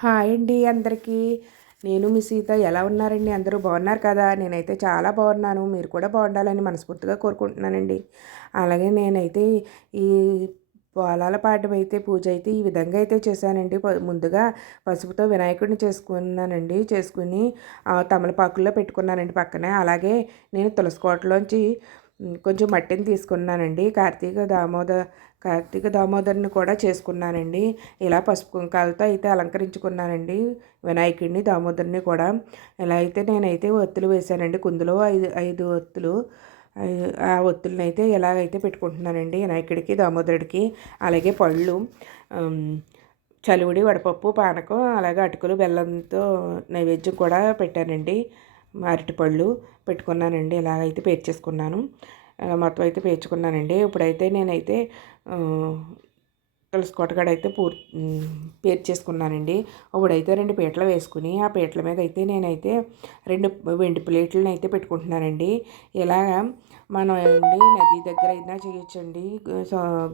Hi అండి అందరికీ. నేను మీ సీత. ఎలా ఉన్నారండి? అందరూ బాగున్నారు కదా? నేనైతే చాలా బాగున్నాను. మీరు కూడా బాగుండాలని మనస్ఫూర్తిగా కోరుకుంటున్నానండి. అలాగే నేనైతే ఈ పొలాల పాడ్యం అయితే పూజ అయితే ఈ విధంగా అయితే చేశానండి. ముందుగా పసుపుతో వినాయకుడిని చేసుకున్నానండి. చేసుకుని తమలపాకుల్లో పెట్టుకున్నానండి పక్కనే. అలాగే నేను తులసి కోటలోంచి కొంచెం మట్టిని తీసుకున్నానండి. కార్తీక దామోదర్ని కూడా చేసుకున్నానండి. ఇలా పసుపు కుంకాలతో అయితే అలంకరించుకున్నానండి వినాయకుడిని, దామోదరుని కూడా. ఇలా అయితే నేనైతే ఒత్తులు వేశానండి. కుందులో ఐదు ఐదు ఒత్తులు, ఆ ఒత్తులను అయితే ఎలాగైతే పెట్టుకుంటున్నానండి వినాయకుడికి, దామోదరుడికి. అలాగే పళ్ళు, చలివిడి, వడపప్పు, పానకం, అలాగే అటుకులు, బెల్లంతో నైవేద్యం కూడా పెట్టానండి. అరటిపళ్ళు పెట్టుకున్నానండి. ఇలాగైతే పేర్చేసుకున్నాను. మొత్తం అయితే పేర్చుకున్నానండి. ఇప్పుడైతే నేనైతే తులసి కోటకాడ అయితే పేర్చేసుకున్నానండి. ఇప్పుడైతే 2 పీటలు వేసుకుని ఆ పీటల మీద అయితే నేనైతే 2 వెండి ప్లేట్లను అయితే పెట్టుకుంటున్నానండి. ఇలాగా మనం అండి నది దగ్గర అయినా చేయొచ్చండి,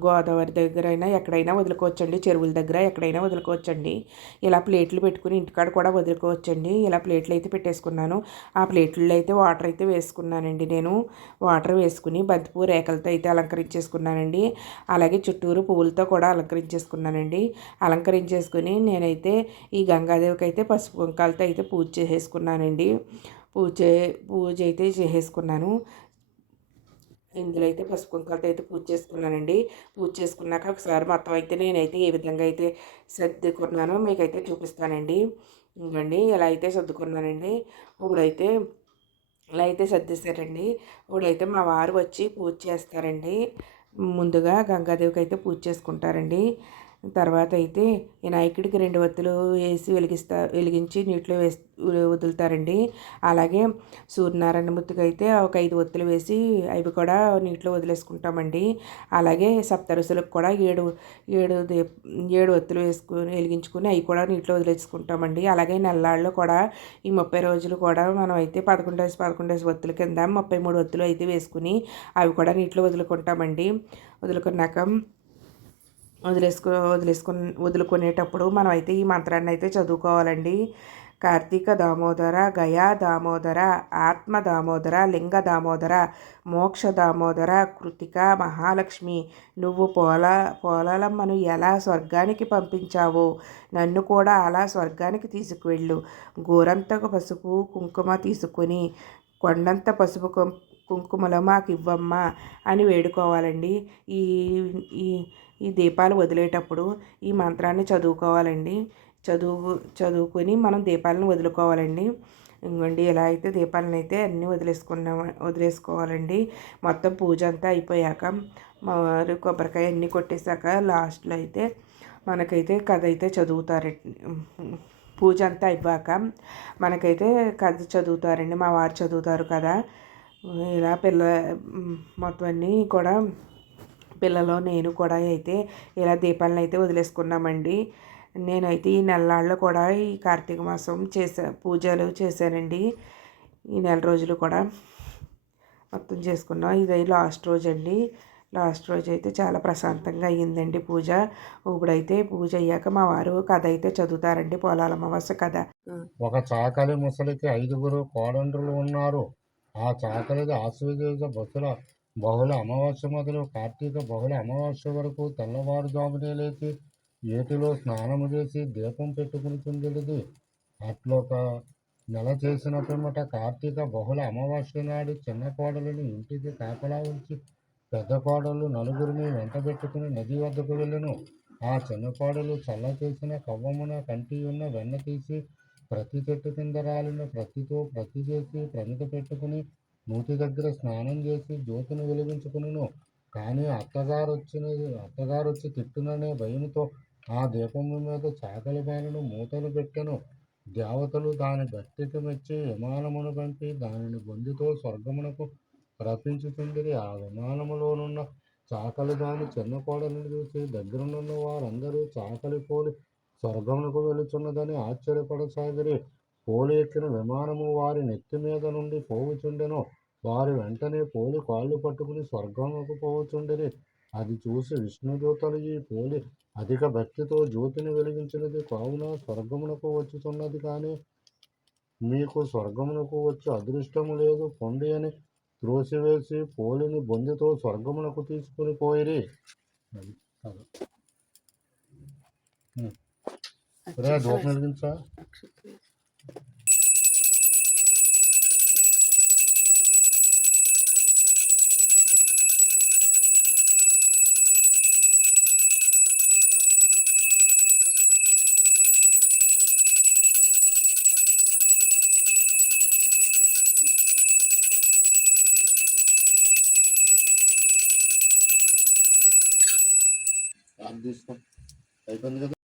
గోదావరి దగ్గర అయినా ఎక్కడైనా వదులుకోవచ్చండి, చెరువుల దగ్గర ఎక్కడైనా వదులుకోవచ్చండి. ఇలా ప్లేట్లు పెట్టుకుని ఇంటికాడ కూడా వదులుకోవచ్చండి. ఇలా ప్లేట్లు అయితే పెట్టేసుకున్నాను. ఆ ప్లేట్లలో అయితే వాటర్ అయితే వేసుకున్నానండి. నేను వాటర్ వేసుకుని బంతిపూ రేఖలతో అయితే అలంకరించేసుకున్నానండి. అలాగే చుట్టూరు పువ్వులతో కూడా అలంకరించేసుకున్నానండి. అలంకరించేసుకుని నేనైతే ఈ గంగాదేవికి అయితే పసుపు కుంకాలతో అయితే పూజ చేసేసుకున్నానండి. పూజ పూజ అయితే చేసేసుకున్నాను. ఇందులో అయితే పసుపు కుంకాలతో అయితే పూజ చేసుకున్నానండి. పూజ చేసుకున్నాక ఒకసారి మొత్తం అయితే నేనైతే ఏ విధంగా అయితే సర్దుకున్నానో మీకైతే చూపిస్తానండి. ఇవ్వండి ఇలా అయితే సర్దుకున్నానండి. ఇప్పుడైతే ఇలా అయితే సర్దేశారండి. ఇప్పుడైతే మా వారు వచ్చి పూజ చేస్తారండి. ముందుగా గంగాదేవికి అయితే పూజ చేసుకుంటారండి. తర్వాత అయితే వినాయకుడికి 2 ఒత్తులు వేసి వెలిగించి నీటిలో వదులుతారండి. అలాగే సూర్యనారాయణమూర్తికి అయితే ఒక 5 ఒత్తులు వేసి అవి కూడా నీటిలో వదిలేసుకుంటామండి. అలాగే సప్తఋషులకు కూడా 7 ఒత్తులు వేసుకుని వెలిగించుకుని అవి కూడా నీటిలో వదిలేసుకుంటామండి. అలాగే నెల్లాళ్ళు కూడా ఈ 30 రోజులు కూడా మనం అయితే 11 ఒత్తుల కింద 33 ఒత్తులు అయితే వేసుకుని అవి కూడా నీటిలో వదులుకుంటామండి. వదులుకున్నాక వదులుకునేటప్పుడు మనం అయితే ఈ మంత్రాన్ని అయితే చదువుకోవాలండి. కార్తీక దామోదర, గయా దామోదర, ఆత్మ దామోదర, లింగ దామోదర, మోక్ష దామోదర, కృతిక మహాలక్ష్మి, నువ్వు పోలాలమ్మను ఎలా స్వర్గానికి పంపించావో నన్ను కూడా అలా స్వర్గానికి తీసుకువెళ్ళు. గోరంతకు పసుపు కుంకుమ తీసుకొని కొండంత పసుపు కుంకుమలో మాకు ఇవ్వమ్మా అని వేడుకోవాలండి. ఈ ఈ ఈ దీపాలు వదిలేటప్పుడు ఈ మంత్రాన్ని చదువుకోవాలండి. చదువుకొని మనం దీపాలను వదులుకోవాలండి. ఇంకోండి ఇలా అయితే దీపాలను అయితే అన్నీ వదిలేసుకోవాలండి. మొత్తం పూజ అంతా అయిపోయాక మా వారు కొబ్బరికాయ అన్నీ కొట్టేశాక లాస్ట్లో అయితే మనకైతే కథ అయితే చదువుతారండి. పూజ అంతా అయిపోయాక మనకైతే కథ చదువుతారండి. మా వారు చదువుతారు కదా. ఇలా మొత్తం అన్నీ కూడా పిల్లలు నేను కూడా అయితే ఇలా దీపాలను అయితే వదిలేసుకున్నామండి. నేనైతే ఈ నెలల్లో కూడా ఈ కార్తీక మాసం పూజలు చేశానండి. ఈ నెల రోజులు కూడా మొత్తం చేసుకున్నాం. ఇది లాస్ట్ రోజు అండి. లాస్ట్ రోజు అయితే చాలా ప్రశాంతంగా అయ్యిందండి పూజ. ఇప్పుడైతే పూజ అయ్యాక మా వారు కథ అయితే చదువుతారండి, పొలాల అమావాస్య కథ. ఒక చాకలి ముసలికి 5గురు కోడండ్రులు ఉన్నారు. ఆ చాకలిది ఆశ్వయుజ బహుళ అమావాస్య మొదలు కార్తీక బహుళ అమావాస్య వరకు తెల్లవారుజామునే లేచి ఏటిలో స్నానము చేసి దీపం పెట్టుకుని చుండెడిది. అట్లొక నెల చేసిన పిమ్మట కార్తీక బహుళ అమావాస్య నాడు చిన్న కోడలిని ఇంటికి కాపలా ఉంచి పెద్ద కోడళ్ళు నలుగురిని వెంటబెట్టుకుని నది వద్దకు వెళ్ళెను. ఆ చిన్న కోడలు చల్ల చేసిన కవ్వమున కంటి ఉన్న వెన్న తీసి ప్రతి చెట్టు కింద రాలిన ప్రతితో ప్రతి చేసి ప్రమిద పెట్టుకుని నూతి దగ్గర స్నానం చేసి జ్యోతిని వెలిగించుకును. కానీ అత్తగారొచ్చి తిట్టుననే భయముతో ఆ దీపము మీద చాకలి బాణను మూతలు పెట్టెను. దేవతలు దాని గట్టికి మెచ్చి విమానమును పంపి దానిని బొందితో స్వర్గమునకు రప్పించుచుండిరి. ఆ విమానములోనున్న చాకలి దాని చిన్న కోడలిని చూసి దగ్గరనున్న వారందరూ చాకలి పోలి స్వర్గమునకు వెళుచున్నదని ఆశ్చర్యపడసాగిరి. పోలి ఎక్కిన విమానము వారి నెత్తి మీద నుండి పోవుచుండెను. వారు వెంటనే పోలి కాళ్ళు పట్టుకుని స్వర్గమునకు పోవుచుండిరి. అది చూసి విష్ణుదూతలు ఈ పోలి అధిక భక్తితో జ్యోతిని వెలిగించినది కావున స్వర్గమునకు వచ్చుతున్నది కానీ మీకు స్వర్గమునకు వచ్చే అదృష్టము లేదు పొండి అని త్రోసివేసి పోలిని బొందితో స్వర్గమునకు తీసుకుని పోయిరి. అది కాదు. దూపం వెలిగించా. ప్రార్థిస్తాం. అయిపోయింది కదా.